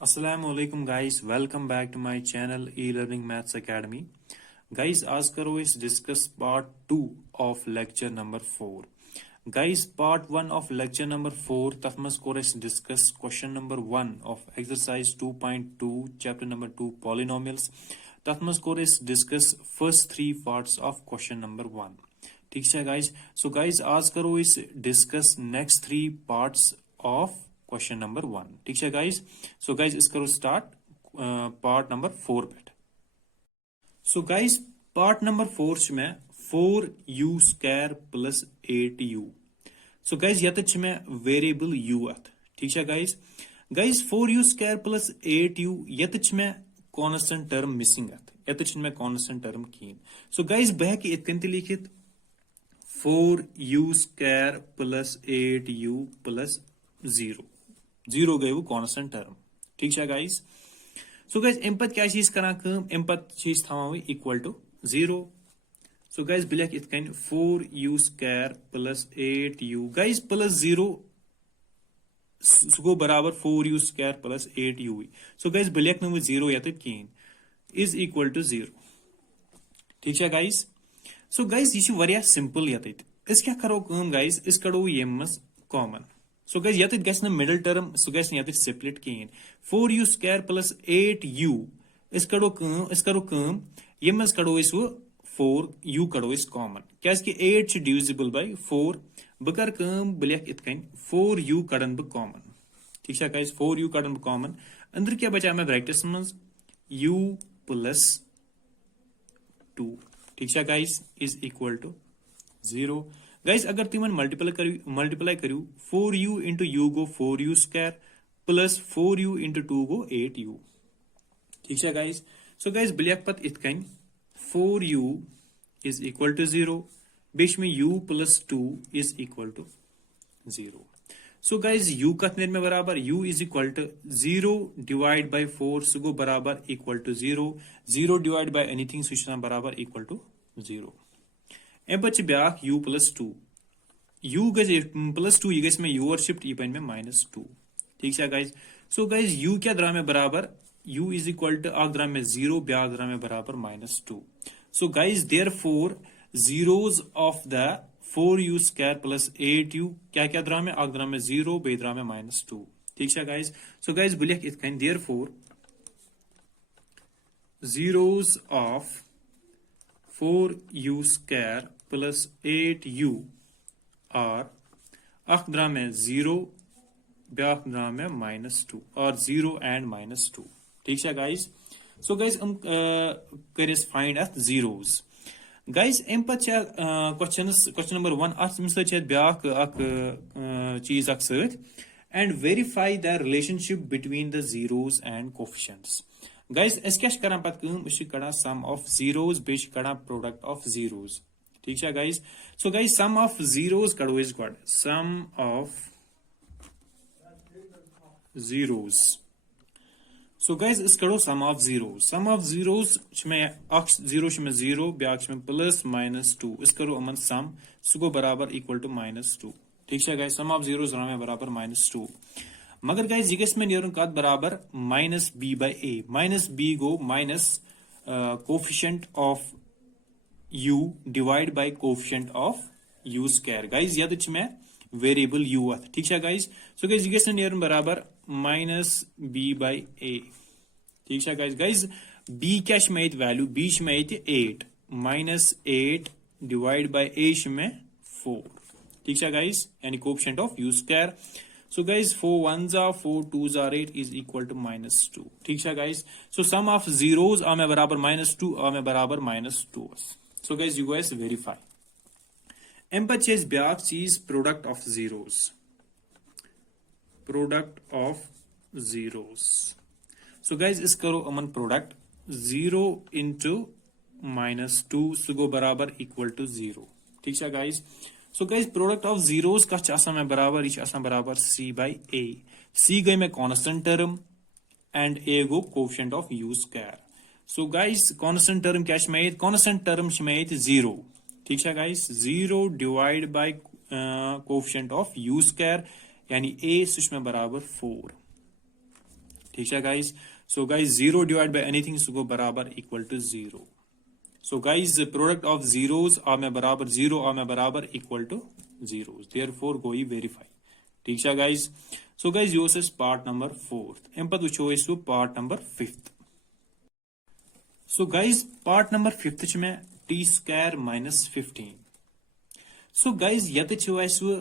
Assalamualaikum guys, welcome back to my channel e-learning maths academy. Guys, आज करो इस discuss part 2 of lecture number 4. Guys, part 1 of lecture number 4 तथ मज core इस discuss question number 1 of exercise 2.2 chapter number 2 polynomials. तथ मज core इस discuss first 3 parts of question number 1. ठीक है guys? So guys, आज करो इस discuss next 3 parts of question number 1. ठीक है गाइज. सो गाइज इस करो स्टार्ट पार्ट नंबर 4 पे. सो गाइज पार्ट नंबर 4 में 4u square plus 8u. So guys यत में वेरिएबल u अत. ठीक है guys. Guys 4u square plus 8u यत में कॉन्स्टेंट टर्म मिसिंग अत. यत में कॉन्स्टेंट टर्म कीन. सो गाइज बह हेक इत कन लिखित 4u square plus 8u plus 0 गई वो कॉन्स्टेंट टर्म. ठीक है गाइस. सो गाइस अम पत क्या करान अम पत थवान इक्वल टू 0. सो गाइस बह लिख इत 4u square plus 8u. Guys plus 0 सह गो बराबर 4u square plus 8u. So guys बह लिख 0 यत कहें इज इक्वल टू 0. ठीक है गाइस. सो गाइस यह सिंपल यत इस क्या करो गाइस इस कड़ो ये कॉमन. सो गाइस यत गस मिडल टर्म सह गस यत स्प्लिट कहें. 4u स्क्वायर प्लस 8u इस करो ये मज कड़ो वो 4u कड़ो कॉमन क्या 8 डिविजिबल बाय 4. बह कर बह लिख इत 4u कड़न बह कॉमन. ठीक है गाइस 4u कड़न बह कॉमन. अंदर क्या बचा मैं ब्रैकेट्स मज u प्लस 2. ठीक है guys is equal to 0. Guys अगर तुम मल्टीप्लाई करू 4u इंटू u गो 4u square plus 4u into 2 गो 8u. ठीक है गाइस. सो गाइस ब्लैक पत इत 4u इज इक्वल टू 0 बेश में u plus 2 is equal to 0. So guys u कत नेर में बराबर u is equal to 0 divide by 4 सह गो बराबर equal to 0. 0 divide by anything सह बराबर इक्वल टू 0. अम पे ब्या u प्लस 2. u प्लस 2 यह गई योर शिफ्ट यह बन माइनस 2. ठीक है गाइज. सो गाइज u क्या द्रा में बराबर u इज इक्वल टू अख द्रा में 0 ब्या द्रा में बराबर minus 2. So guys there four zeros of the 4u square plus 8u क्या द्रा में अख द्रा में 0 बे द्रा में माइनस 2. ठीक है गाइज. सो गाइज बह लिख इत there four zeros of 4u square plus 8u और अख द्रा में 0 ब्या द्रा में माइनस 2 और 0 एंड माइनस 2. ठीक है गाइज. सो गाइज कर फाइंड अथ जीरोज. गाइज अम पे क्वेश्चन नंबर 1 अम ब्या चीज and verify the relationship between the zeros and coefficients. Guys अस क्या करान पे कड़ान सम ऑफ जीरोज बे कड़ान प्रोडक्ट ऑफ जीरोज. ठीक है guys. So guys sum of zeros कड़ो गड sum of zeros. So guys इस कड़ो sum of zeros. Sum of zeros zero 0 ब्या प्लस माइनस 2 इस करो अमन सम सह गो बराबर इक्वल टू माइनस 2. ठीक है गाइज. सम ऑफ जीरोज बराबर माइनस 2. मगर गाइज यह गई नेरन कत बराबर minus B by A. Minus B गो minus coefficient of u divide by coefficient of u square. Guys यद में वेरिएबल u अत. ठीक है गाइज. सो गाइज यह गई नेरन बराबर माइनस बी बाय ए. ठीक है गाइज. गाइज b क्या value b 8 minus 8 divide by a 4. ठीक है गाइज यानी coefficient of u square. So guys 4 1s are 4 2s are 8 is equal to minus 2. ठीक है guys. So sum of zeros में बराबर minus 2 में बराबर minus 2. So guys you guys verify. अम पे ब्याक चीज product of zeros. Product of zeros. So guys इस करो अमन प्रोडक्ट 0 इंटू माइनस 2 सह गो बराबर इक्वल टू 0. ठीक है guys. So guys product of zeros कह बराबर यह बराबर c बाय a. c गई में कॉन्स्टेंट टर्म एंड a गो coefficient of u square. So guys constant term क्या कॉन्स्टेंट टर्म 0. ठीक है guys. 0 divide by coefficient of u square यानी a सह बराबर 4. ठीक है guys. So guys 0 divide by anything so गो बराबर equal to 0। So guys product of zeros आ में बराबर 0 आ में बराबर इक्वल टू जीरोस, देयरफॉर गो यह वेरीफाई। ठीक है गाइज। सो गाइज यो पार्ट नंबर 4th अम पे वो so part number 5th। So guys part number 5th में T square minus 15। So guys ये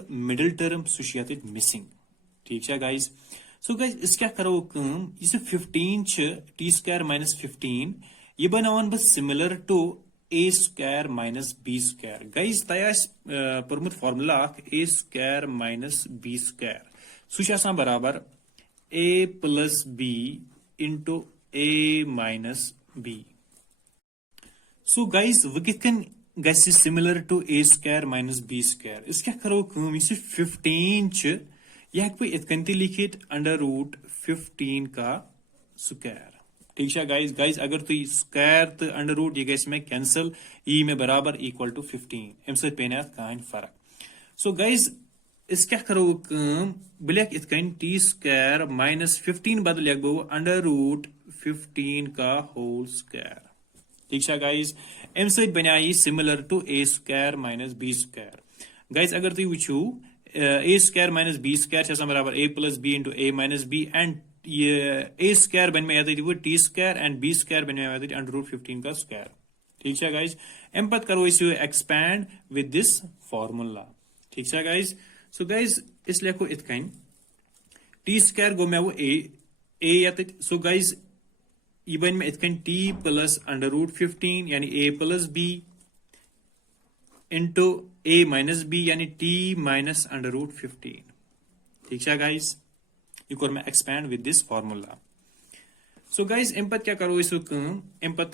मिडिल टर्म सह मिसिंग। ठीक है गाइज। सो गाइज इस क्या करो इस 15 टी स्क्वायर माइनस 15 ये बनावन बस similar to a square minus b square. Guys तह पर्मुत formula a square minus b square सह बराबर a plus b into a minus b. So guys वो कितन गसी similar to a square minus b square. इस क्या करो 15 यह हेक बह इतकन त लिखित अंडर रूट 15 का स्क्वायर। ठीक है गाइज। गाइज अगर तुम स्क्वायर तो अंडर रूट यह गस में कैंसल यी में बराबर इक्वल टू 15 अम सत पे कहानी फर्क। सो गाइज इस क्या करो बह लिख इतकन टी स्क्वायर माइनस 15 बदल लिख बह अंडर रूट 15 का होल स्क्वायर। ठीक है गाइज। अम सत बना similar to a square minus b square. Guys अगर तुम वो a square minus b square बराबर a plus b into a minus b and a square बन में वो t square and b square बन में अंडर रूट 15 का स्क्वायर। ठीक है गाइज। अम पे करो एक्सपैंड विद दिस फार्मूला। ठीक है गाइज। सो गाइज इस लिखो इतकन टी स्क्वायर गो मे वो ए ये। सो गाइज यह बन में इतकन टी प्लस अंडर रूट 15 यानी a plus b into a minus b यानी टी माइनस अंडर रूट 15। ठीक है गाइज। यह कोर मैं expand with this formula. So guys अम पे क्या करो अम पे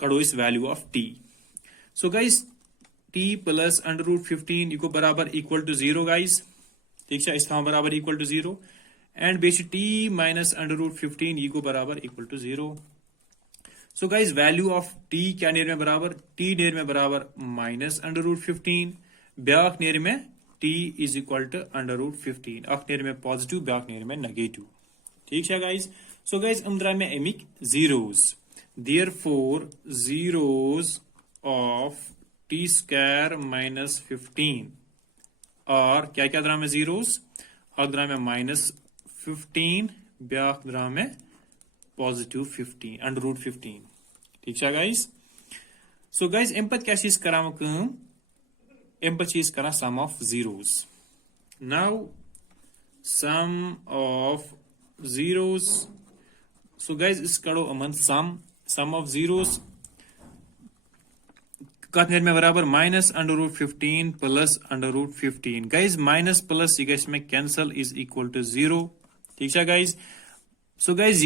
कड़ो value of t. So guys t plus under root 15 यह बराबर इक्वल टू 0 गाइज। ठीक है इस बराबर इक्वल टू 0 एंड बे टी माइनस अंडर रूट 15 यह बराबर equal to 0। So guys value of T क्या नेर में बराबर टी नेर में बराबर माइनस अंडर रूट 15 ब्याक नेर में T is equal to under root 15 अख नेर में पॉजिटिव ब्याक नेर में नेगेटिव। ठीक है गाइज। सो गाइज हम द्रा में अमिक zeros therefore zeros of t square minus 15 और क्या क्या द्रा में जीरोस अख द्रा में माइनस 15 ब्याक द्रा में पॉजिटिव 15 अंडर रूट 15। ठीक है गाइज। सो गाइज अम पे क्या करा अम पे करा sum of zeros. Now sum of zeros. So guys इस कड़ो अमन सम ऑफ जीरोस कत नेर में बराबर minus under root 15 plus under root 15। Guys minus plus यह गस में कैंसल इज इक्वल टू 0। ठीक है गाइज। सो गाइज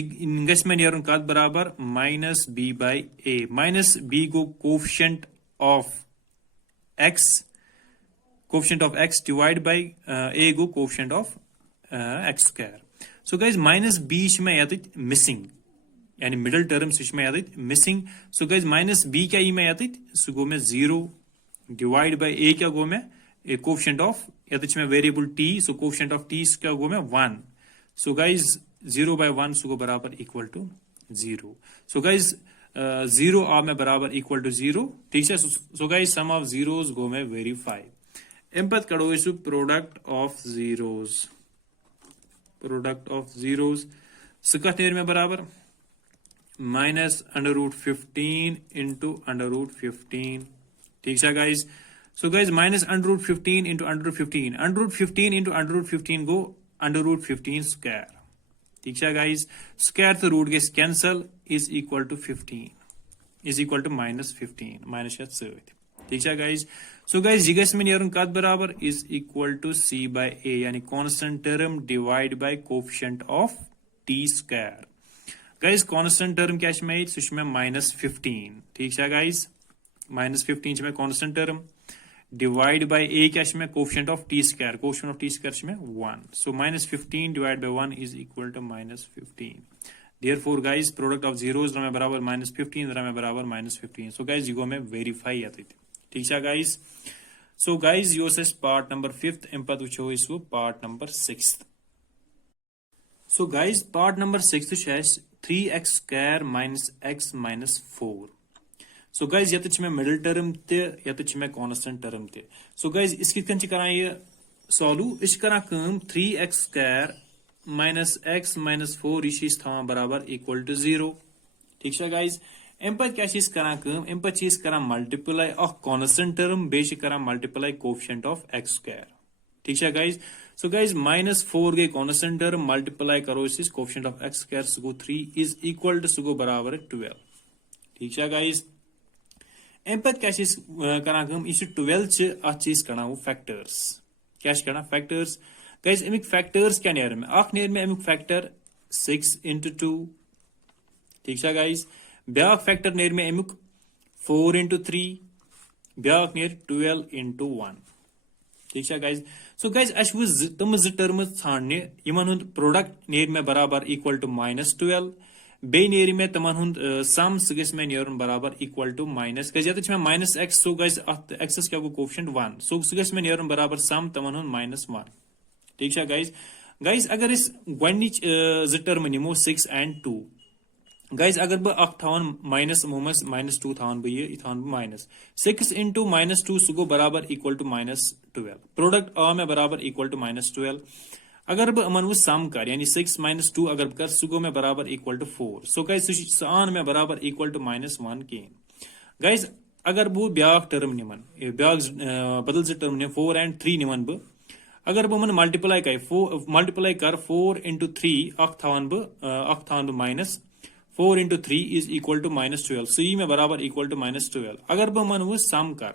गस में नेरुन कत बराबर minus B by A. Minus B गो coefficient of x divide by A गो coefficient of x square. So guys minus B में ये मिसिंग यानी मिडल टर्म सह missing. So guys minus B क्या में ये सह गो में 0 डिवाइड बाई ए क्या गो में कोफिशिएंट ऑफ ये variable T. So coefficient of T क्या गो में 1। सो गाइज 0 बाय 1 सो बराबर इक्वल टू 0। सो गाइज 0 आ में बराबर इक्वल टू 0। ठीक है। So guys sum of zeros गो में वेरीफाई। अम पे कड़ो product of zeros. Product of zeros सह कत नेर में बराबर minus under root 15 into under root 15। ठीक है guys. So guys minus under root 15 into under root 15 under root 15 into under root 15 गो अंडर रूट 15 स्क्वायर। ठीक है गाइज। स्क्वायर तो रूट गस cancel is equal to 15 is equal to minus 15 minus सत। ठीक है गाइज। सो गाइज यह गस में नेरुन कत बराबर is equal to c by a यानी constant term divide by coefficient of t square. Guys constant term क्या सह माइनस 15। ठीक है guys minus 15 constant term divide by a क्या coefficient of t square. Coefficient of t square 1। So minus 15 divide by 1 is equal to minus 15। Therefore guys product of zeros में बराबर minus 15 में बराबर minus 15। So guys यह में verify ये। ठीक है गाइज। सो गाइज यो पार्ट नंबर 5th अम पे वो part number 6th। So guys, part number 6 is 3x square minus x minus 4. So guys, ये तो मिडिल टर्म ते ये तो कांस्टेंट टर्म ते. So guys, इसकी कंची कराएं ये सॉल्व इस करा कम 3x square minus x minus 4 इस थां बराबर इक्वल टू 0. ठीक है guys. एम पे क्या चीज करा कम एम पे चीज करा मल्टीप्लाई ऑफ कांस्टेंट टर्म बेस करा multiply coefficient of x square. ठीक है guys. So guys, minus 4 गई कांस्टेंट टर्म मल्टीप्लाई करो इस कोएफिशिएंट ऑफ x square सगो 3 इज इक्वल टू सगो बराबर 12. ठीक है guys. एम पे क्या चीज करा कम इस 12 च अ चीज करा वो फैक्टर्स क्या करा फैक्टर्स गाइस अमिक फैक्टर्स क्या नेर में अख नेर में अमिक फैक्टर 6 into 2. ठीक है गाइस. ब्याक फैक्टर नेर में अमिक 4 into 3 ब्याक नेर 12 into 1. ठीक है गाइस. सो गाइस अश वो तम ज टर्म छाड़ने यमन हुंद प्रोडक्ट नेर में बराबर इक्वल टू -12 बे नेर में तमन हुंद सम सगस में नेरन बराबर इक्वल टू माइनस गज यत में माइनस x सो गाइस एक्सेस क्या को कोएफिशिएंट 1 सो सगस में नेरन बराबर सम तमन हुंद -1. ठीक है गाइस. गाइस अगर इस गनिच ज टर्म निमो 6 and 2 गाइस अगर ब अख थावन माइनस मोमस -2 थावन ब ये थावन माइनस 6 into -2 सुगो बराबर इक्वल टू -12 प्रोडक्ट आ में बराबर इक्वल टू -12. अगर ब अमन वो सम कर यानी 6 - 2 अगर कर सुगो में बराबर इक्वल टू 4 सो गाइस आन में बराबर इक्वल टू -1 के. गाइस अगर वो ब्याक टर्म निमन ब्याक बदल से टर्म ने 4 and 3 निमन ब अगर ब मन मल्टीप्लाई कर 4 into 3 अख थावन ब minus 4 into 3 is equal to -12 so ये में बराबर इक्वल टू -12. अगर ब मन वो सम कर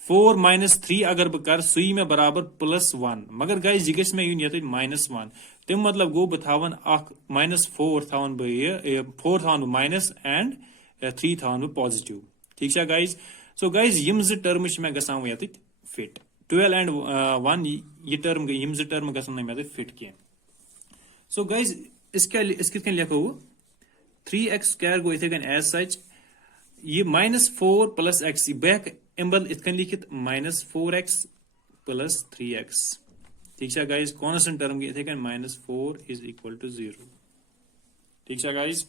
4 - 3 अगर ब कर सुई में बराबर +1 मगर गाइस जिगस में यून यत -1 तम मतलब गो बतावन अख -4 थावन ब ये 4 थावन माइनस एंड 3 थावन ब पॉजिटिव. ठीक है गाइस. सो गाइस यम ज टर्म में गसान यत फिट 12 and 1 ये टर्म यम ज टर्म गसान में फिट के. सो गाइस इसके लिखो 3x square गो इथे एज सच ये -4 + x बैक एम्बल इतकन लिखित -4x + 3x. ठीक है गाइस. कांस्टेंट टर्म के इथे -4 is equal to 0. ठीक है गाइस.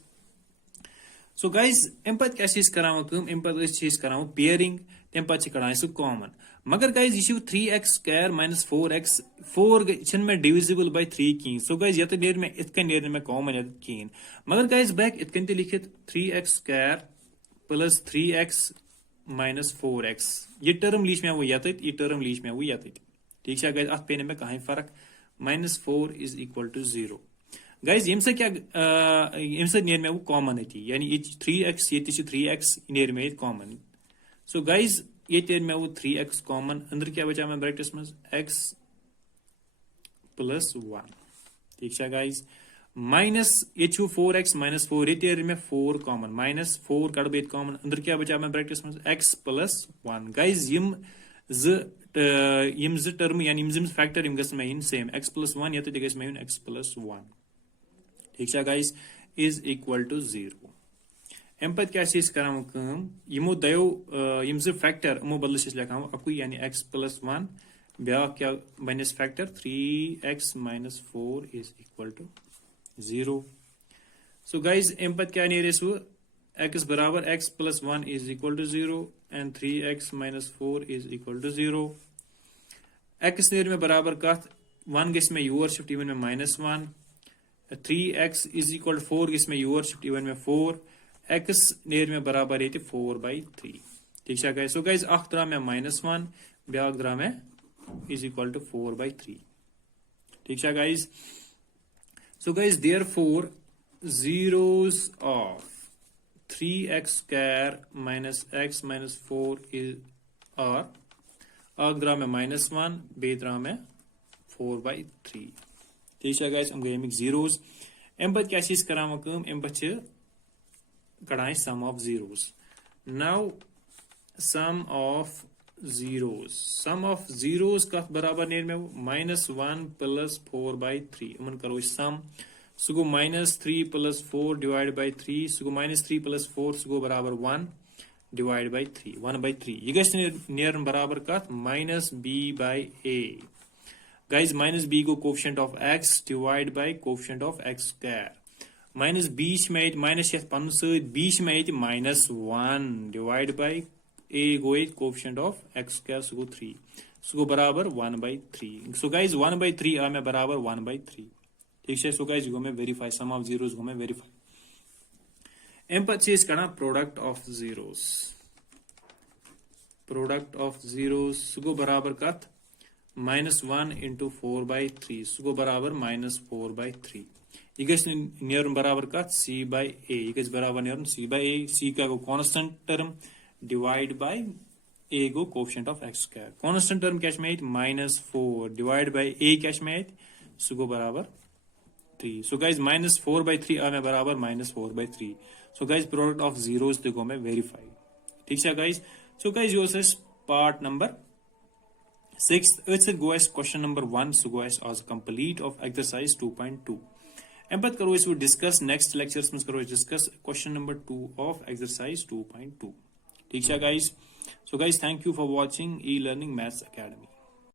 सो गाइस एम पे क्या चीज कराओ कम एम पे चीज कराओ पेयरिंग तम पे कड़ान सह कॉमन मगर गाइस ये 3x square - 4x 4 छन में डिविजिबल बाय 3 की. सो गाइस यत नेर में इतकन नेर में कॉमन यत कीन मगर गाइस बैक इतकन ते लिखित 3x square + 3x - 4x ये टर्म लीच में वो यत ये टर्म लीच में वो यत. ठीक है गाइस. अत पे में कहीं फर्क -4 is equal to 0. गाइस यम से क्या यम से नेर में वो कॉमन थी यानी ये 3x ये 3x नेर में कॉमन. सो गाइस ये नेर में वो 3x कॉमन अंदर क्या बचा मैं ब्रैकेट्स में x + 1. ठीक है गाइस. माइनस ये 4x - 4 ये नेर में 4 कॉमन -4 कड़ बेत कॉमन अंदर क्या बचा मैं ब्रैकेट्स में x + 1. गाइस यम ज टर्म यानी यम फैक्टर यम गस में सेम x + 1 ये तो गस में x + 1. ठीक है गाइस इज इक्वल टू 0. एम पे क्या चीज कराम कम यमो दयो यम ज फैक्टर मो बदल से लिखाम अकु यानी x + 1 ब्या क्या बनस factor 3x - 4 is equal to 0. So guys एम पे क्या नेरे सो x बराबर x + 1 is equal to 0 and 3x - 4 is equal to 0. x नेर में बराबर कथ 1 गस में यूर शिफ्ट इवन में -1 3x is equal to 4 गस में यूर शिफ्ट इवन में 4 x नेर में बराबर ये 4/3. ठीक है गाइस. सो गाइस अख द्रा में -1 ब्याक द्रा में is equal to 4/3. ठीक है guys. So guys therefore zeros of 3x square - x - 4 is are अख द्रा में -1 बे द्रा में 4/3. ठीक है गाइस. हम गए जीरोस एम पे क्या चीज कराम कम एम पे कड़ाए sum of zeros. Now sum of zeros का बराबर नेर में -1 + 4/3 उमन करो सम सुगो -3 + 4 डिवाइड बाय 3 सुगो -3 + 4 सुगो बराबर 1 डिवाइड बाय 3 1/3 ये गस नेर बराबर कत -b/a गाइज माइनस बी गो coefficient of x divide by coefficient of x square minus b minus पन b minus 1 divide by a गो coefficient of x square so गो 3 सो गो बराबर 1/3 सो गाइज 1/3 आ मे बराबर 1/3 ठीक है सो गाइज गो मे वेरीफाई सम ऑफ जीरोस गो मे वेरीफाई एम पे कड़ान प्रोडक्ट ऑफ जीरोस सो गो बराबर कत -1 into 4/3 सो गो बराबर -4/3 यह ग बराबर कत c/a यह ग बराबर नीर c/a c क्या गो constant term divide by a गो coefficient of x square constant term क्या -4 डिवाइड बाय a क्या सो गो बराबर 3 सो गाइज -4/3 आ मे बराबर -4/3 सो गाइज प्रोडक्ट ऑफ जीरोस गो मे वेरीफाई ठीक है गाइज सो गाइज यह पार्ट नंबर 6 अथ गो क्वेश्चन नंबर 1 सो गो आज कंप्लीट ऑफ एक्सरसाइज 2.2 अम पे करो डिस्कस नेक्स्ट लेक्चर्स में करो discuss question number 2 of exercise 2.2 ठीक है guys so guys thank you for watching e learning maths academy